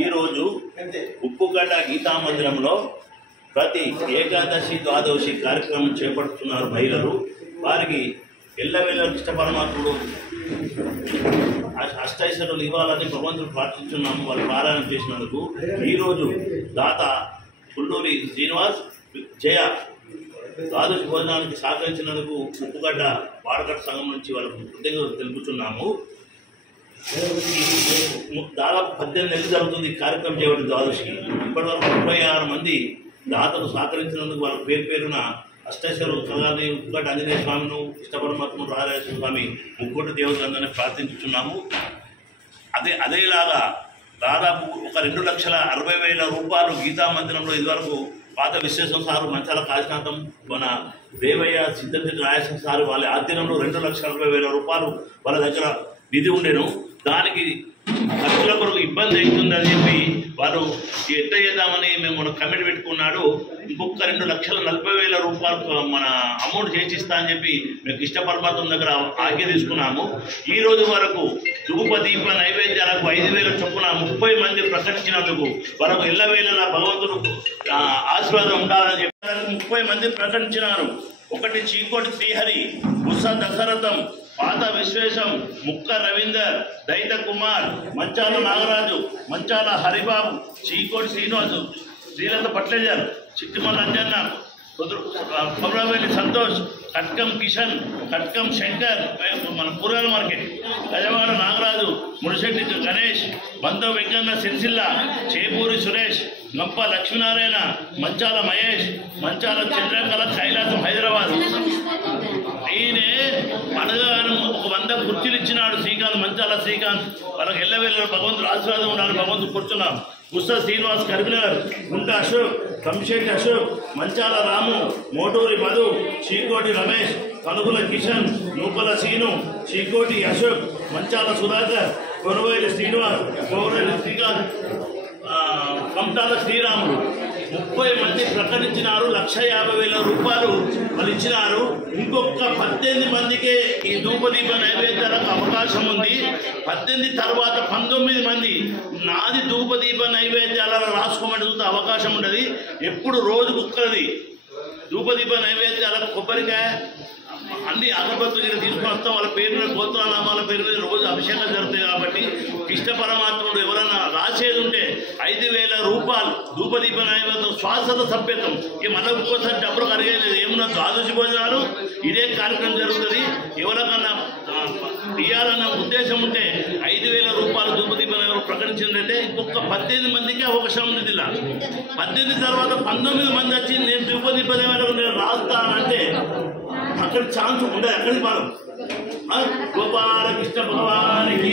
ఈరోజు ఉప్పుగడ్డ గీతా మందిరంలో ప్రతి ఏకాదశి ద్వాదశి కార్యక్రమం చేపడుతున్నారు మహిళలు. వారికి ఎల్లవేళ కృష్ణ పరమాత్ముడు అష్టైశ్వర్యాలు ఇవ్వాలని భగవంతుడు ప్రార్థిస్తున్నాము. వాళ్ళు పారాయణ చేసినందుకు ఈరోజు దాత పుల్లూరి శ్రీనివాస్ జయ ద్వాదశి భోజనానికి సహకరించినందుకు ఉప్పుగడ్డ వాడగట్ట సంఘం నుంచి వాళ్ళకు కృతజ్ఞతలు తెలుపుతున్నాము. దాదాపు 18 నెలలు జరుగుతుంది కార్యక్రమం చేయబడి ద్వాదశికి. ఇప్పటివరకు 36 మంది దాతలు సహకరించినందుకు వాళ్ళ పేరున అష్టైశ్వర్యాలు కలగాలని ఉప్పుగడ్డ ఆంజనేయ స్వామిను, కృష్ణ పరమాత్మను, రాజరాజేశ్వర స్వామి ముక్కోటి దేవతలందరినీ ప్రార్థించుతున్నాము. అదేలాగా దాదాపు ఒక 2,60,000 రూపాయలు గీతా మందిరంలో ఇదివరకు పాత విశ్వేశ్వర సారు, మంచాల కాశీనాథం, మన దేవయ్య, సిద్ధంశెట్టి రాయసం సారు వాళ్ళ ఆధ్వర్యంలో 2,60,000 రూపాయలు వాళ్ళ దగ్గర నిధి ఉండేను. దానికి ఖర్చుల కొరకు ఇబ్బంది అవుతుందని చెప్పి వారు ఎంత చేద్దామని మేము మన కమిటీ పెట్టుకున్నాడు. ఇంకొక 2,40,000 రూపాయలు మన అమౌంట్ చేసిస్తా అని చెప్పి మేము కృష్ణ పరమాత్మ దగ్గర ఆజ్ఞ తీసుకున్నాము. ఈ రోజు వరకు ధూప దీప నైవేద్యాలకు 5,000 చొప్పున 30 మంది ప్రకటించినందుకు వరకు ఎల్లవేళలా భగవంతుడు ఆశీర్వాదం ఉండాలని చెప్పి 30 మంది ప్రకటించినారు. ఒకటి చీకోటి శ్రీహరి, ఉష దశరథం, పాత విశ్వేశం, ముక్క రవీందర్, దైత కుమార్, మంచాల నాగరాజు, మంచాల హరిబాబు, చీకోటి శ్రీనివాసు, శ్రీలత పట్లేజర్, చిట్టిమల్ల అంజన్న, కొమరవేలి సంతోష్, కట్కం కిషన్, కట్కం శంకర్, మన కూరగాయల మార్కెట్, గజవాడ నాగరాజు, ముడిశెట్టి గణేష్, బంధవ్ వెంకన్న సిరిసిల్ల, చేపూరి సురేష్, గంప లక్ష్మీనారాయణ, మంచాల మహేష్, మంచాల చంద్రకళ, కైలాసం హైదరాబాద్. ఈయనే మనగాను ఒక 100 కుర్చీలు ఇచ్చినాడు. శ్రీకాంత్, మంచాల శ్రీకాంత్, వాళ్ళకి ఎల్లవేళ భగవంతుడు ఆశీర్వాదం ఉండాలని భగవంతుడు కూర్చున్నాం. ఉష శ్రీనివాస్ కరీంనగర్, గుంట అశోక్, కంశెట్టి అశోక్, మంచాల రాము, మోటూరి మధు, చీకోటి రమేష్, కనుగుల కిషన్, నూకల సీను, చీకోటి అశోక్, మంచాల సుధాకర్, కొరవేలి శ్రీనివాస్, కోవరెల్లి శ్రీకాంత్, కంటాల శ్రీరాములు 30 మంది ప్రకటించినారు. 1,50,000 రూపాయలు వాళ్ళు ఇచ్చినారు. ఇంకొక 18 మందికే ఈ ధూపదీప నైవేద్యాలకు అవకాశం ఉంది. 18 తర్వాత 19 మంది నాది ధూపదీప నైవేద్యాలను రాసుకోమని అవకాశం ఉండదు. ఎప్పుడు రోజుకు ఒక్కరిది ధూపదీప నైవేద్యాలకు కొబ్బరికాయ అన్ని అగరబత్తులు తీసుకుని వస్తాం. వాళ్ళ పేరున గోత్రనామాల పేరు మీద రోజు అభిషేకం జరుగుతాయి. కాబట్టి కృష్ణ పరమాత్ముడు ఎవరైనా రాసేది ఉంటే 5,000 రూపాయలు ధూపదీప నైవేద్యం శ్వాసత సభ్యత్వం. ఈ మన ఒక్కోసారి డబ్బులు కరిగేది ఏమన్నా ద్వాదశి భోజనాలు ఇదే కార్యక్రమం జరుగుతుంది. ఎవరికన్నా ఇవ్వాలన్న ఉద్దేశం ఉంటే 5,000 రూపాయలు ధూపదీప నైవేద్యం ప్రకటించిందంటే ఇంకొక 18 మందికి అవకాశం ఉంది. ఇలా 18 తర్వాత 19 మంది వచ్చి నేను ధూపదీప నైవేద్యం నేను రాస్తానంటే అక్కడ ఛాన్స్ ఉండదు. అక్కడికి మనం గోపాలకృష్ణ భగవానికి